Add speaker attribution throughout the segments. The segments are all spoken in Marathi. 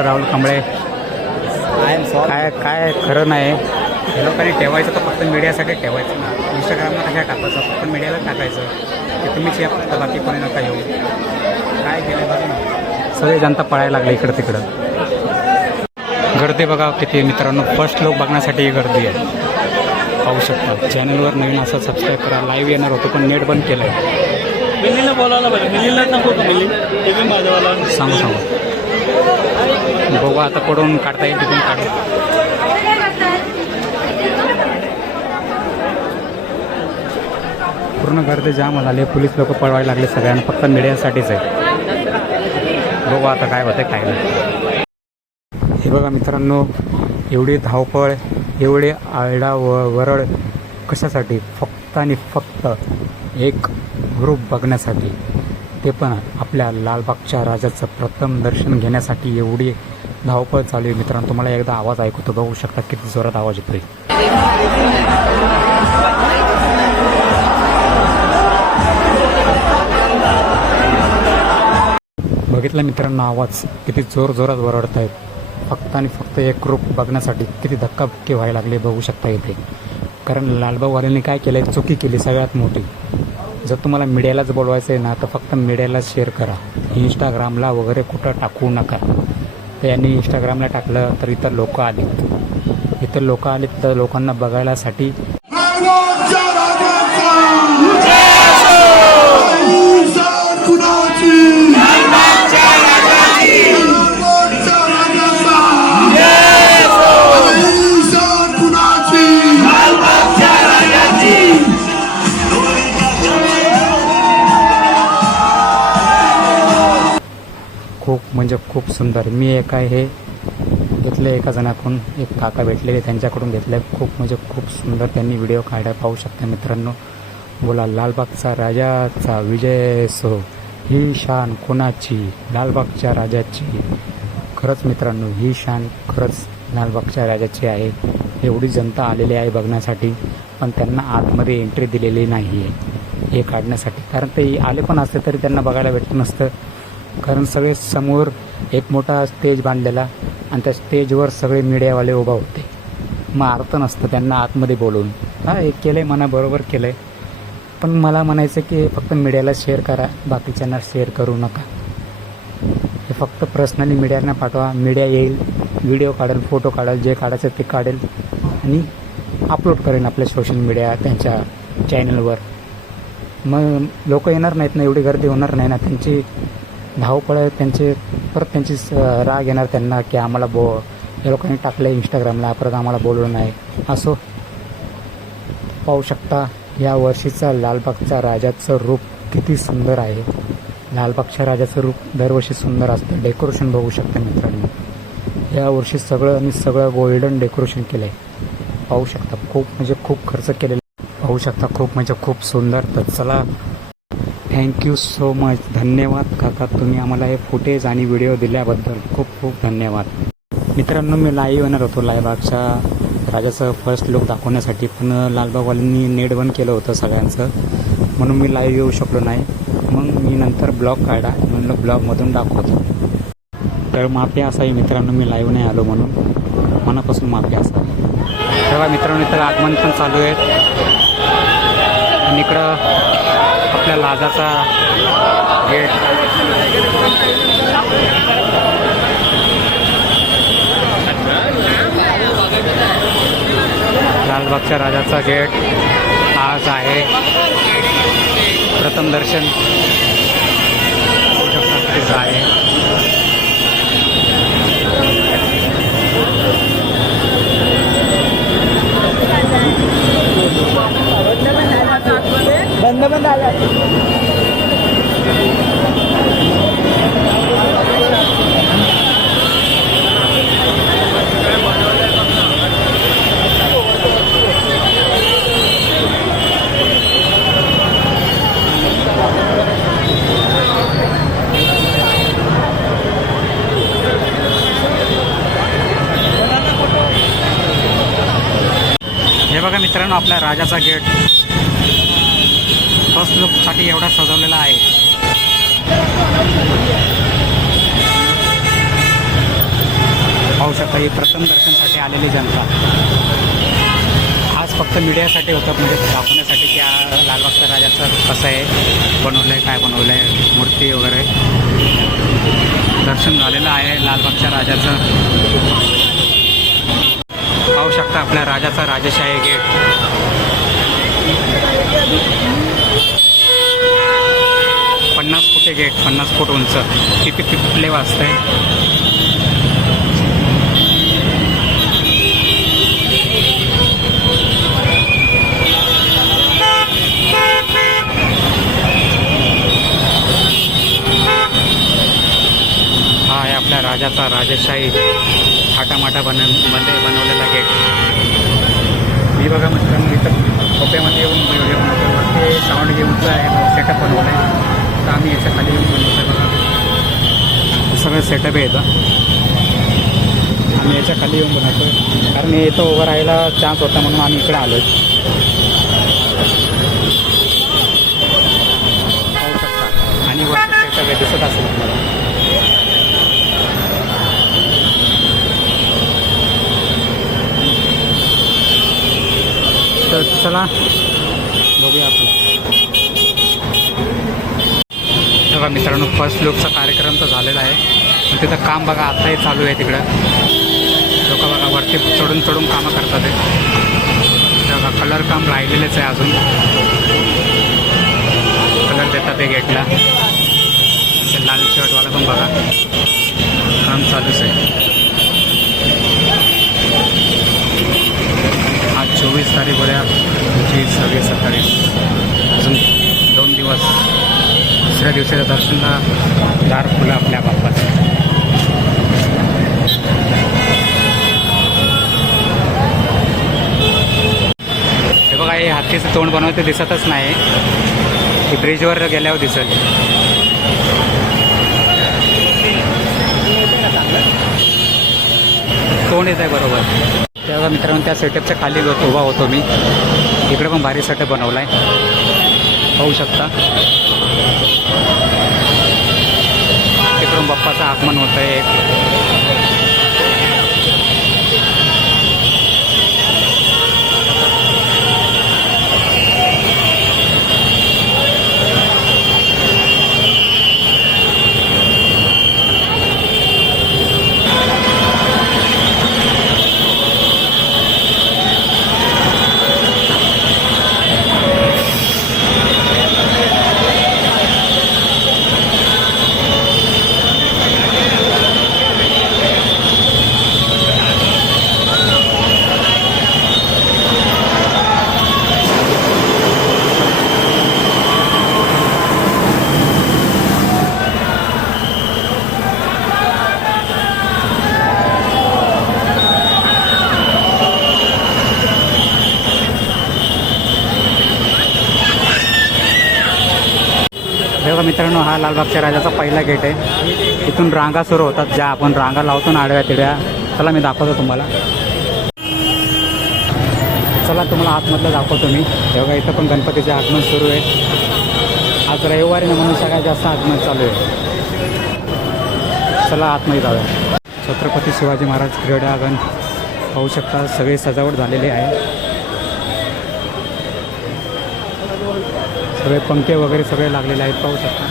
Speaker 1: मित्र राहुल कांबळे काय काय खरं नाही. हे लोकांनी ठेवायचं तर फक्त मीडियासाठी ठेवायचं ना. इंस्टाग्रामला कशा टाकायचं? फक्त मीडियाला टाकायचं. की तुम्हीच या फक्त बाकी कोणी नका येऊ. काय केलं बघा ना. सगळे जनता पळायला लागले इकडं तिकडं. गर्दी बघा किती मित्रांनो. फर्स्ट लोक बघण्यासाठी ही गर्दी आहे. पाहू शकता. चॅनलवर नवीन असं सबस्क्राईब करा. लाईव्ह येणार होतो पण नेट बंद केलं आहे
Speaker 2: मिलीला बोलायला पाहिजे मिलीला नको का मिली? ते बी माझ्यावाला.
Speaker 1: सांगू सांगू. बघू आता पडून काढता येईल तिथून काढू पूर्ण गर्दी जाम झाली. पोलीस लोक पळवायला लागले सगळ्यांना. फक्त मीडियासाठीच आहे. बघू आता काय होतं काय नाही. हे बघा मित्रांनो एवढी धावपळ एवढे आळडा व वरड कशासाठी? फक्त आणि फक्त एक ग्रुप बघण्यासाठी ते पण आपल्या लालबागच्या राजाचं प्रथम दर्शन घेण्यासाठी एवढी धावपळ चालू आहे. मित्रांनो तुम्हाला एकदा आवाज ऐकतो बघू शकता किती जोरात आवाज येतोय. बघितलं मित्रांनो आवाज किती जोर जोरात वरडत आहेत फक्त आणि फक्त एक रूप बघण्यासाठी किती धक्काबुक्की व्हायला लागले बघू शकता येते कारण लालबागवाल्यांनी काय केलं चुकी केली सगळ्यात मोठी. जर तुम्हाला मीडियालाच बोलवायचं आहे ना तर फक्त मीडियाला शेअर करा. इंस्टाग्रामला वगैरे कुठं टाकू नका. तर यांनी इंस्टाग्रामला टाकलं तर इथं लोक आलीत इथं लोक आलीत तर लोकांना बघायलासाठी खूप म्हणजे खूप सुंदर. मी एका हे घेतले एका जणाकडून एक काका भेटलेले त्यांच्याकडून घेतले. खूप म्हणजे खूप सुंदर त्यांनी व्हिडिओ काढायला पाहू शकता मित्रांनो बोला लालबागचा राजाचा विजय सो ही शान कोणाची? लालबागच्या राजाची. खरंच मित्रांनो ही शान खरंच लालबागच्या राजाची आहे. एवढी जनता आलेली आहे बघण्यासाठी पण त्यांना आतमध्ये एंट्री दिलेली नाही आहे हे काढण्यासाठी. कारण ते आले पण असते तरी त्यांना बघायला भेटलं नसतं. कारण सगळे समोर एक मोठा स्टेज बांधलेला आणि त्या स्टेजवर सगळे मीडियावाले उभा होते. मग अर्थ नसतं त्यांना आतमध्ये बोलवून हा हे केलं आहे मना बरोबर केलं आहे पण मला म्हणायचं की फक्त मीडियाला शेअर करा बाकीच्यांना शेअर करू नका. हे फक्त पर्सनली मीडियांना पाठवा. मीडिया येईल व्हिडिओ काढेल फोटो काढेल जे काढायचं ते काढेल आणि अपलोड करेन आपल्या सोशल मीडिया त्यांच्या चॅनलवर मग लोक येणार नाहीत ना एवढी गर्दी होणार नाही ना त्यांची धावपळ त्यांचे परत त्यांची स- राग येणार त्यांना की आम्हाला बो या लोकांनी टाकलं इंस्टाग्रामला परत आम्हाला बोलवलं नाही. असो. पाहू शकता या वर्षीचा लालबागचा राजाचं रूप किती सुंदर आहे. लालबागच्या राजाचं रूप दरवर्षी सुंदर असतं. डेकोरेशन बघू शकता मित्रांनो. यावर्षी सगळं आणि सगळं गोल्डन डेकोरेशन केलं आहे पाहू शकता खूप म्हणजे खूप खर्च केलेला पाहू शकता खूप म्हणजे खूप सुंदर. तर चला थँक्यू सो मच धन्यवाद काका तुम्ही आम्हाला हे फुटेज आणि व्हिडिओ दिल्याबद्दल खूप खूप धन्यवाद. मित्रांनो मी लाईव्ह येणार होतो लालबागच्या राजाचं फर्स्ट लुक दाखवण्यासाठी. पण लालबागवाल्यांनी नेट बंद केलं होतं सगळ्यांचं. म्हणून मी लाईव्ह येऊ शकलो नाही. मग मी नंतर ब्लॉग काढा. म्हणलं ब्लॉगमधून दाखवतो. तर माफी असावी मित्रांनो मी लाईव्ह नाही आलो म्हणून. मनापासून माफी असावी. तेव्हा मित्रांनो इथं आगमन पण चालू आहे. आणि इकडं वाघाचा गेट लालबागच्या राजाचा गेट आज आहे. प्रथम दर्शन. आहे
Speaker 2: बंद बंद आला
Speaker 1: हे बघा मित्रांनो आपल्या राजाचा गेट फर्स्ट लुकसाठी एवढा सजवलेला आहे. पाहू शकता ही प्रथम दर्शनसाठी आलेली जनता. आज फक्त मीडियासाठी होतं म्हणजे दाखवण्यासाठी की लालबागच्या राजाचं कसं आहे बनवलं आहे काय बनवलं आहे मूर्ती वगैरे. दर्शन झालेलं आहे लालबागच्या राजाचं. पाहू शकता आपल्या राजाचा राजशाही गेट. पन्नास फुटे गेट पन्नास फूट उंच. किती पिपले वाजते? हा आहे आपल्या राजाचा राजशाही थाटामाटा बनमध्ये बनवलेला गेट मी बघा इथं खोप्यामध्ये येऊन व्हिडिओ बनवतो ते साऊंड घेऊनचं आहे सेटअप बनवलं आहे. तर आम्ही याच्या खाली येऊन बनवतो आहे. सगळं सेटअप आहे इथं. आम्ही याच्या खाली येऊन बनवतो कारण हे इथं उभं राहायला चान्स होता म्हणून आम्ही इकडे आलो आहे आणि वरती सेटअप आहे दिसत असेल तुम्हाला. तर बघूया आपण. बघा मित्रांनो फर्स्ट लुकचा कार्यक्रम तर झालेला आहे. तिथं काम बघा आत्ताही चालू आहे तिकडं. लोक बघा वरती चढून चढून कामं करतात बघा कलर काम राहिलेलेच आहे अजून. कलर देतात ते गेटला. ते लाल शर्टवाला पण बघा. काम चालूच आहे आज चोवीस तारीख उद्या पंचवीस सव्वीस सत्तावीस अजून दोन दिवस दुसऱ्या दिवसाच्या दर्शनला दार फुलं आपल्या बाप्पाचं. हे बघा हे हत्तीचं तोंड बनवते दिसतच नाही. हे ब्रिजवर गेल्यावर दिसेल. तोंड येत आहे बरोबर. तेव्हा मित्रांनो त्या सेटअपच्या खाली होतो उभा होतो मी. इकडे पण भारी सेटअप बनवला आहे पाहू शकता. तिकडून बाप्पाचं आगमन होतं आहे बघा मित्रांनो हा लालबागच्या राजाचा पहिला गेट आहे. इथून रांगा सुरू होतात. ज्या आपण रांगा लावतो ना आडव्या तिड्या चला मी दाखवतो तुम्हाला. चला तुम्हाला आतमधलं दाखवतो मी. बघा इथं पण गणपतीचे आगमन सुरू आहे. आज रविवारी ना म्हणून सगळ्यात जास्त आगमन चालू आहे. चला आतमध्ये जाऊया. छत्रपती शिवाजी महाराज क्रीडांगण पाहू शकता सगळी सजावट झालेली आहे. सगळे पंखे वगैरे सगळे लागलेले आहेत पाहू शकता.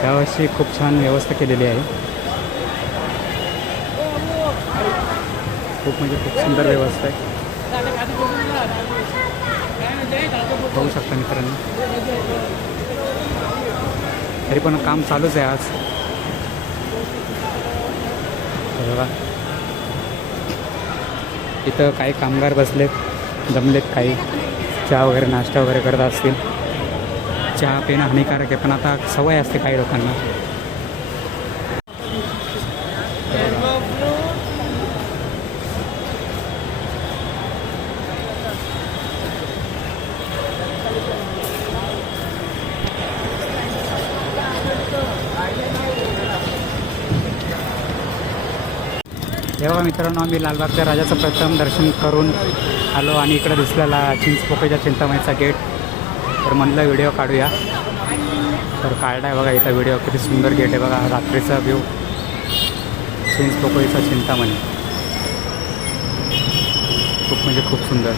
Speaker 1: त्यावर्षी खूप छान व्यवस्था केलेली आहे. खूप म्हणजे खूप सुंदर व्यवस्था आहे. पाहू शकता मित्रांनो. तरी पण काम चालूच आहे आज. बघा इथं काही कामगार बसलेत जमलेत काही. चहा वगैरे नाश्ता वगैरे करत असतील. चहा पिणं हानिकारक आहे पण आता सवय असते काही लोकांना. तेव्हा मित्रांनो आम्ही लालबागच्या राजाचं प्रथम दर्शन करून आलो आणि इकडं दिसलेला चिंचपोकळीच्या चिंतामणीचा गेट. तर म्हणलं व्हिडिओ काढूया. तर काढलाय बघा इथं व्हिडिओ किती सुंदर गेट आहे बघा रात्रीचा व्ह्यू चिंचपोकळीचा चिंतामणी. खूप म्हणजे खूप सुंदर.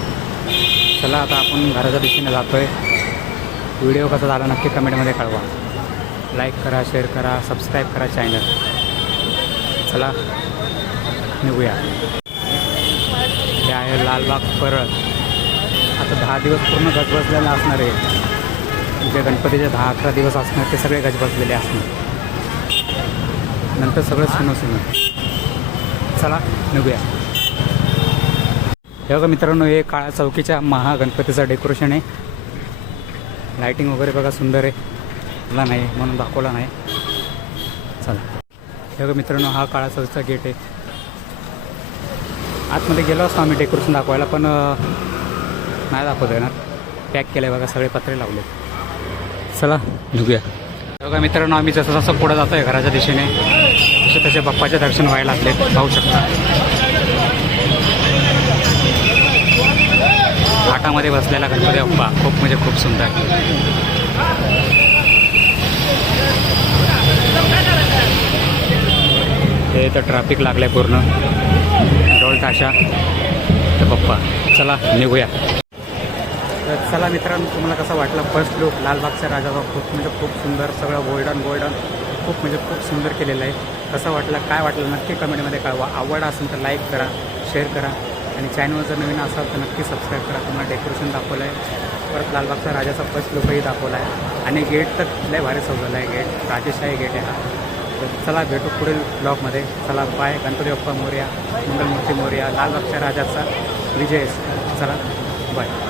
Speaker 1: चला आता आपण घराच्या दिशेने जातोय. व्हिडिओ कसा झाला नक्की कमेंटमध्ये कळवा. लाईक करा शेअर करा सबस्क्राईब करा चॅनल चला. निघूया. हे आहे लालबाग परळ. आता दहा दिवस पूर्ण गजबजलेलं असणार आहे. जे गणपतीचे दहा अकरा दिवस असणार ते सगळे गजबजलेले असणार. नंतर सगळं सुनं सुनं. चला निघूया. हे बघा मित्रांनो हे काळा चौकीच्या महागणपतीचं डेकोरेशन आहे. लाईटिंग वगैरे बघा सुंदर आहे. मला नाही म्हणून दाखवला नाही. चला. हे बघा मित्रांनो हा काळा चौकीचा गेट आहे. आतमध्ये गेलो असतो आम्ही डेकोरेशन दाखवायला पण नाही दाखवता येणार. पॅक केलं बघा सगळे पत्रे लावले चला निघूया. बघा मित्रांनो आम्ही जसं जसं पुढं जातो आहे घराच्या दिशेने तसे तसे बाप्पाचे दर्शन व्हायला लागले. पाहू शकता. घाटामध्ये बसलेला गणपती बाप्पा खूप म्हणजे खूप सुंदर. हे तर ट्रॅफिक लागलंय पूर्ण. डोल ताशा तर पप्पा चला निघूया. तर चला मित्रांनो तुम्हाला कसं वाटलं फर्स्ट लुक लालबागचा राजाचा खूप म्हणजे खूप सुंदर सगळं गोल्डन गोल्डन खूप म्हणजे खूप सुंदर केलेलं आहे. कसं वाटलं काय वाटलं नक्की कमेंटमध्ये कळवा. आवड असेल तर लाईक करा शेअर करा आणि चॅनल जर नवीन असाल तर नक्की सबस्क्राईब करा. तुम्हाला डेकोरेशन दाखवलं आहे परत लालबागचा राजाचा फर्स्ट लुकही दाखवला आहे आणि गेट तर लय भारी सजवलं आहे गेट राजेशाही गेट आहे हा. चला भेटू पुढील ब्लॉगमध्ये. चला बाय. गणपती बाप्पा मोर्या मंगलमूर्ती मोर्या लालबागच्या राजाचा विजय. चला बाय.